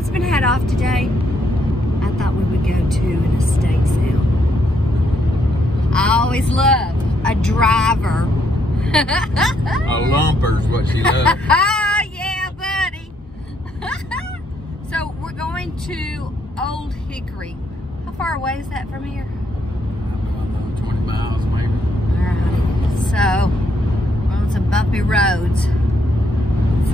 husband had off today, I thought we would go to an estate sale. I always love a driver. A lumper's what she loves. Yeah, buddy. So we're going to Old Hickory. How far away is that from here? I don't know, 20 miles maybe. Alright, so we're on some bumpy roads.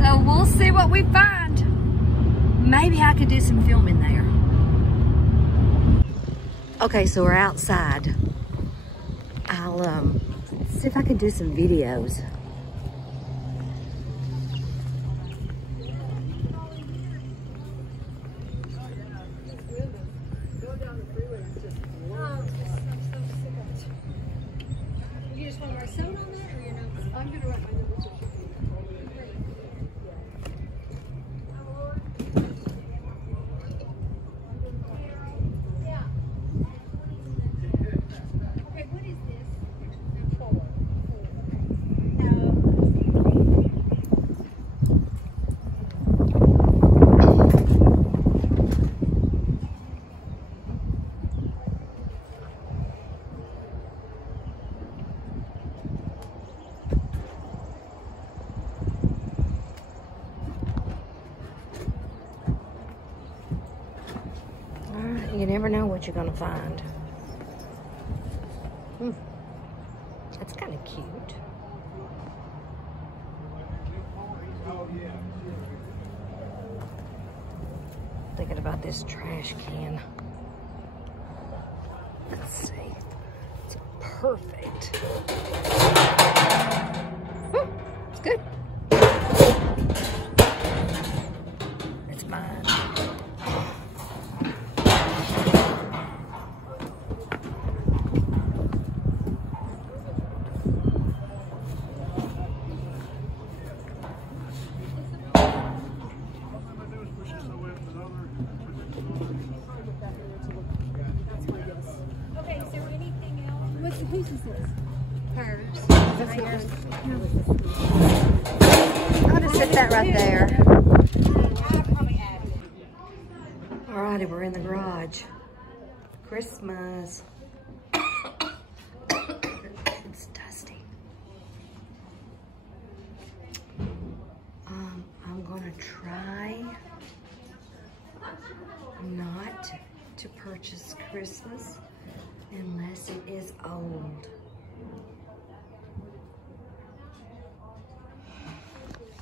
So we'll see what we find. Maybe I could do some filming there. Okay, so we're outside. I'll see if I can do some videos. You just want more soda on that, or you're not? I'm gonna write my number too. You never know what you're gonna find. That's kind of cute. Thinking about this trash can. Let's see. It's perfect. It's good. It's mine. Whose is this? Hers. That's yours. I'll just sit that right there. Alrighty, we're in the garage. Christmas. It's dusty. I'm gonna try not to purchase Christmas unless it is old.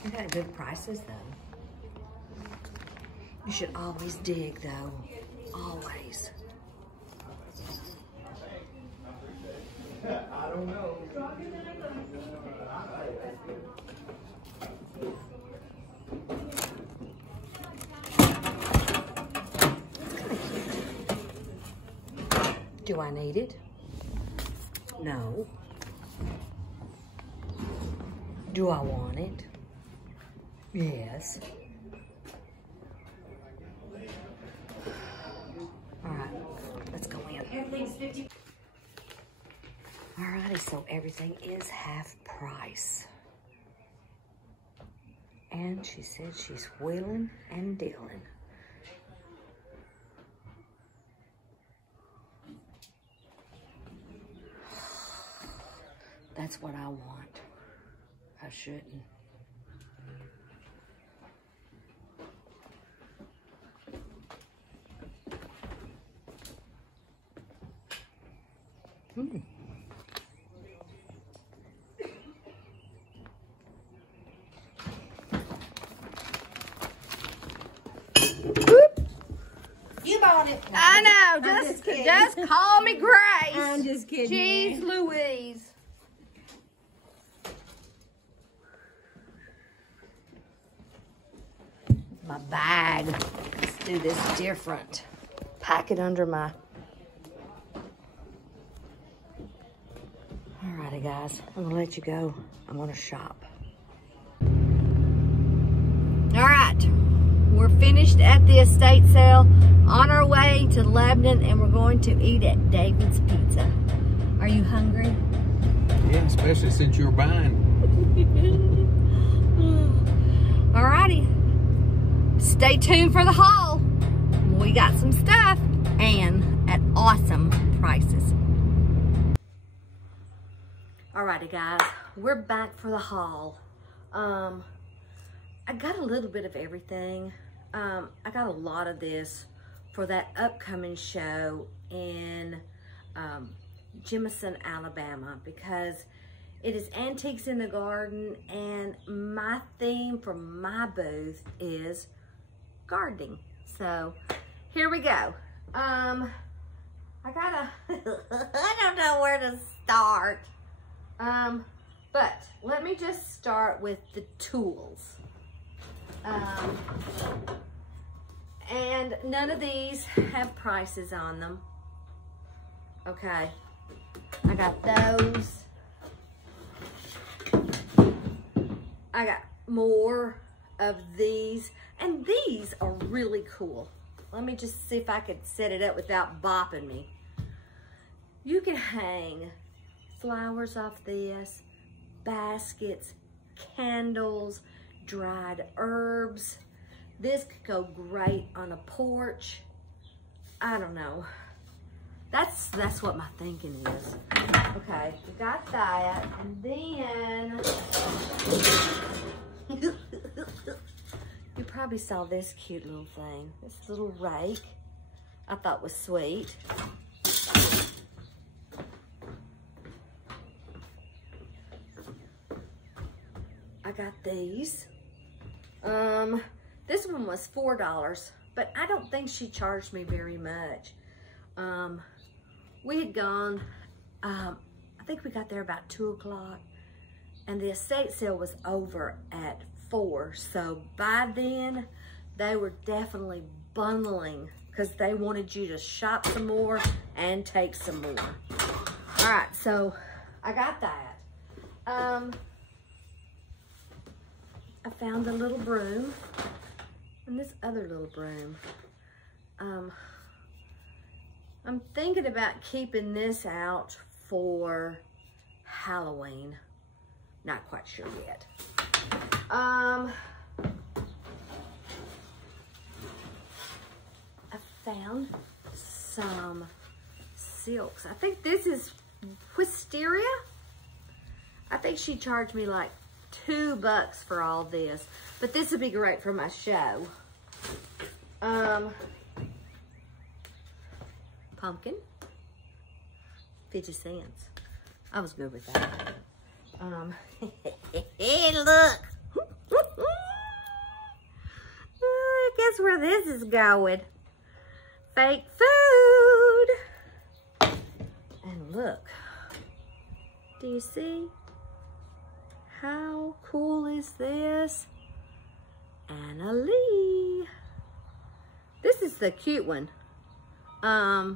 You got good prices though. You should always dig though, always. I don't know. Do I need it? No. Do I want it? Yes. All right, let's go in. Everything's 50. Alrighty, so everything is half price. And she said she's wheeling and dealing. That's what I want. I shouldn't. You bought it. I know, just call me Grace. I'm just kidding. Jeez Louise. My bag. Let's do this different. Pack it under my... Alrighty guys, I'm gonna let you go. I'm gonna shop. Alright, we're finished at the estate sale, on our way to Lebanon, and we're going to eat at David's Pizza. Are you hungry? Yeah, especially since you're buying. Alrighty. stay tuned for the haul. We got some stuff and at awesome prices. Alrighty guys, we're back for the haul. I got a little bit of everything. I got a lot of this for that upcoming show in Jemison, Alabama, because it is Antiques in the Garden, and my theme for my booth is gardening. So here we go. I don't know where to start. But let me just start with the tools. And none of these have prices on them. Okay, I got those. I got more of these, and these are really cool. Let me just see if I could set it up without bopping me. You can hang flowers off this, baskets, candles, dried herbs. This could go great on a porch. I don't know. That's what my thinking is. Okay, we got that, and then you probably saw this cute little thing. This little rake I thought was sweet. I got these. This one was $4, but I don't think she charged me very much. We had gone, I think we got there about 2 o'clock, and the estate sale was over at 4. So by then, they were definitely bundling because they wanted you to shop some more and take some more. All right, so I got that. I found a little broom and this other little broom. I'm thinking about keeping this out for Halloween. Not quite sure yet. I found some silks. I think this is wisteria. I think she charged me like $2 for all this, but this would be great for my show. Pumpkin, 50 cents. I was good with that. Hey, look. Guess where this is going? Fake food. And look, do you see? How cool is this? Anna Lee. This is the cute one. I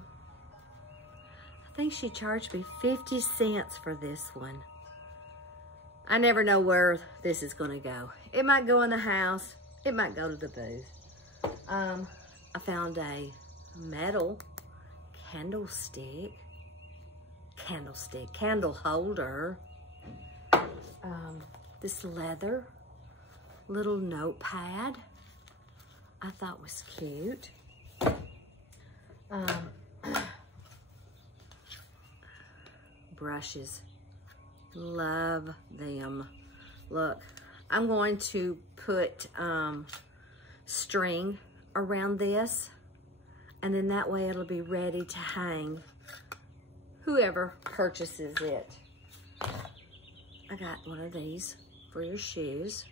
think she charged me 50 cents for this one. I never know where this is gonna go. It might go in the house. It might go to the booth. I found a metal candle holder. This leather little notepad I thought was cute. Brushes, love them. Look, I'm going to put string around this, and then that way it'll be ready to hang whoever purchases it. I got one of these for your shoes.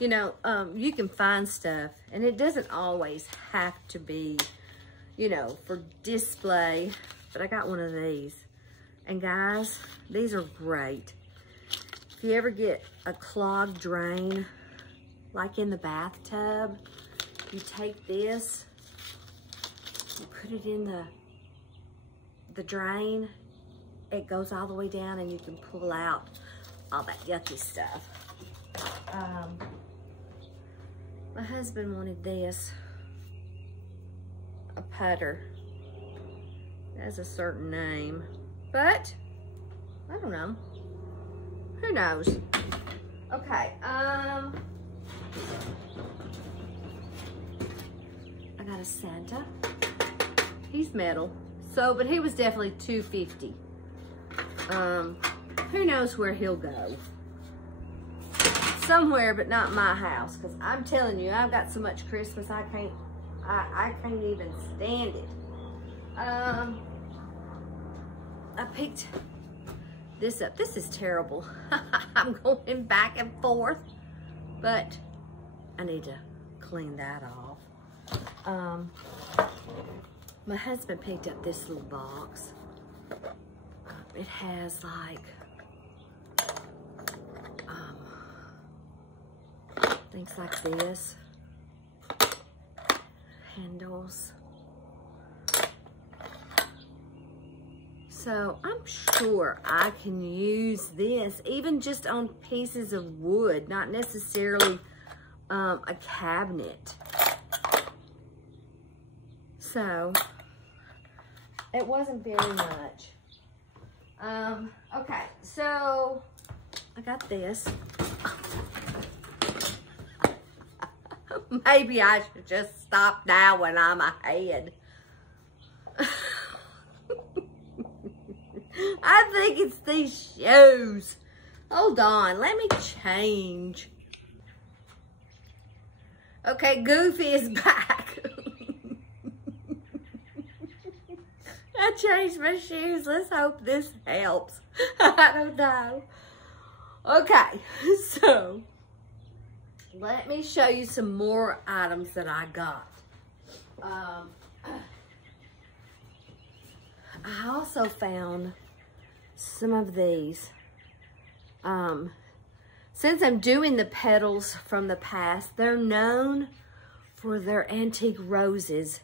You know, you can find stuff, and it doesn't always have to be, you know, for display, but I got one of these. And guys, these are great. If you ever get a clogged drain, like in the bathtub, you take this, you put it in the drain, it goes all the way down, and you can pull out all that yucky stuff. My husband wanted this, a putter. It has a certain name, but I don't know. Who knows? Okay, I got a Santa. He's metal. So, but he was definitely $2.50. Who knows where he'll go? Somewhere, but not my house. Because I'm telling you, I've got so much Christmas, I can't even stand it. I picked this up. This is terrible. I'm going back and forth, but I need to clean that off. My husband picked up this little box. It has like things like this, handles. So I'm sure I can use this even just on pieces of wood, not necessarily a cabinet. So it wasn't very much. Okay, so I got this. Maybe I should just stop now when I'm ahead. I think it's these shoes. Hold on, let me change. Okay, Goofy is back. I changed my shoes. Let's hope this helps. I don't know. Okay, so let me show you some more items that I got. I also found some of these. Since I'm doing the petals from the past, they're known for their antique roses.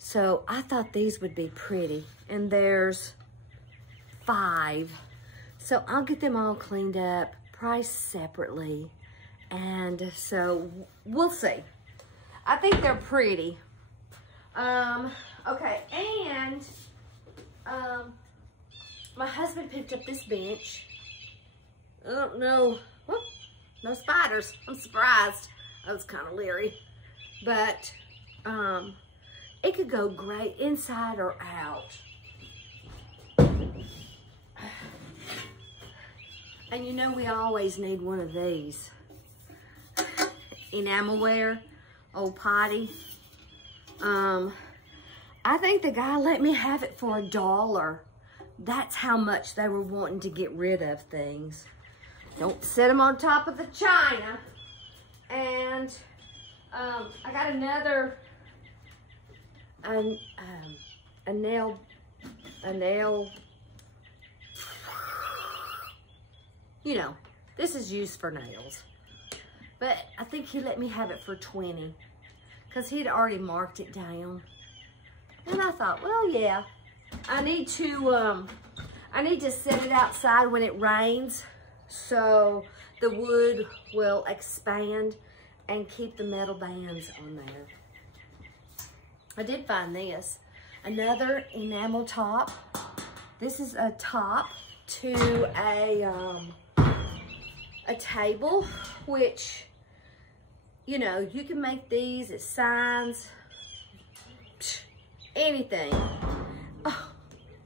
So I thought these would be pretty. And there's 5. So I'll get them all cleaned up, priced separately. And so we'll see. I think they're pretty. Okay, and my husband picked up this bench. I don't know. Whoop, no spiders. I'm surprised. I was kind of leery. But it could go great inside or out. And you know we always need one of these. Enamelware, old potty. I think the guy let me have it for $1. That's how much they were wanting to get rid of things. Don't set them on top of the china. And I got another a nail, you know, this is used for nails. But I think he let me have it for $20 because he'd already marked it down. And I thought, well, yeah, I need to set it outside when it rains so the wood will expand and keep the metal bands on there. I did find this, another enamel top. This is a top to a table, which, you know, you can make these as signs, anything. Oh,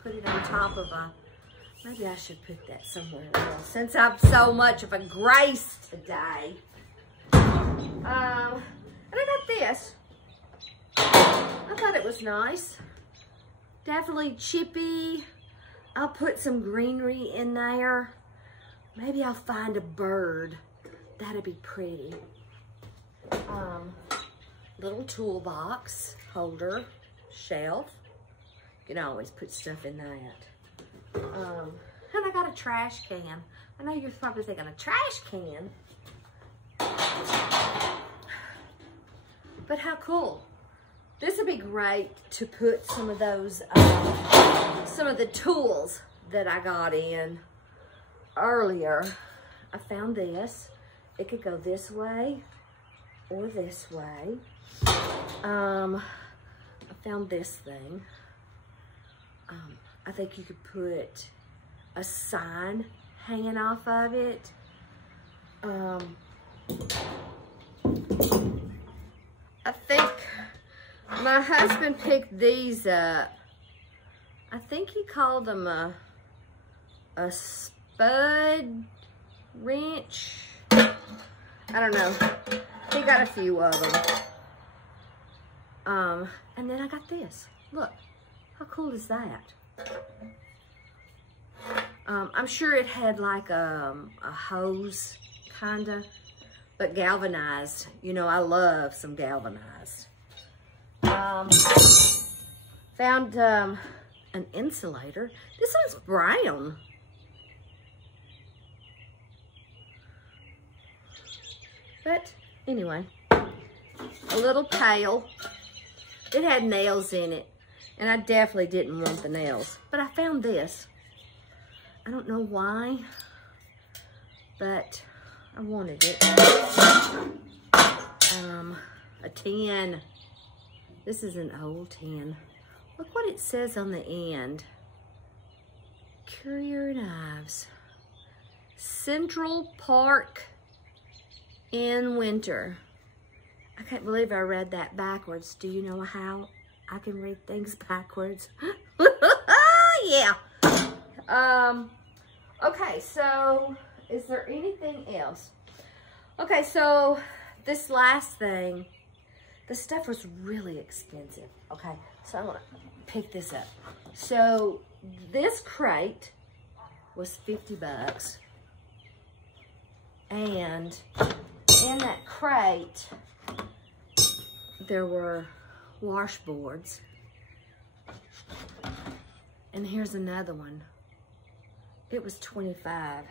put it on top of a, maybe I should put that somewhere else since I'm so much of a grace today. And I got this. I thought it was nice. Definitely chippy. I'll put some greenery in there. Maybe I'll find a bird. That'd be pretty. Little toolbox, holder, shelf. You can always put stuff in that. And I got a trash can. I know you're probably thinking, a trash can? But how cool. This would be great to put some of those, some of the tools that I got in earlier. I found this. It could go this way or this way. I found this thing. I think you could put a sign hanging off of it. I think my husband picked these up. I think he called them a spud wrench. I don't know. He got a few of them. And then I got this. Look, how cool is that? I'm sure it had like a hose, kinda, but galvanized. You know, I love some galvanized. Found an insulator. This one's brown. But anyway, a little pail. It had nails in it, and I definitely didn't want the nails. But I found this. I don't know why, but I wanted it. A tin. This is an old tin. Look what it says on the end. Courier Knives. Central Park in winter. I can't believe I read that backwards. Do you know how I can read things backwards? Yeah. Okay, so is there anything else? Okay, so this last thing, the stuff was really expensive. Okay, so I'm gonna pick this up. So this crate was 50 bucks. And in that crate, there were washboards. And here's another one. It was 25.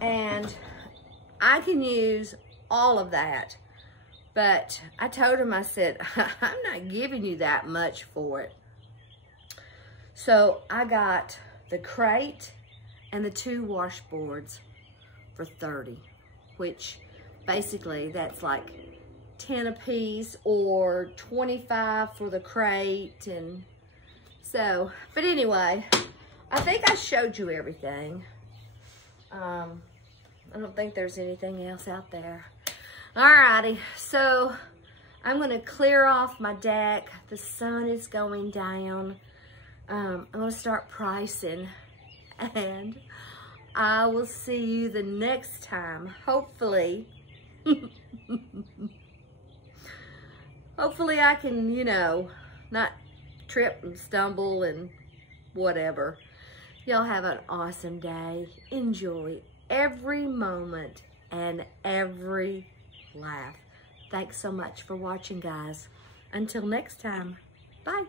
And I can use all of that. But I told him, I said, I'm not giving you that much for it. So I got the crate and the 2 washboards for 30, which basically that's like 10 a piece or 25 for the crate. And so, but anyway, I think I showed you everything. I don't think there's anything else out there. Alrighty, so I'm gonna clear off my deck. The sun is going down. I'm gonna start pricing, and I will see you the next time, hopefully. Hopefully I can, you know, not trip and stumble and whatever. Y'all have an awesome day. Enjoy every moment and every laugh. Thanks so much for watching, guys. Until next time, bye.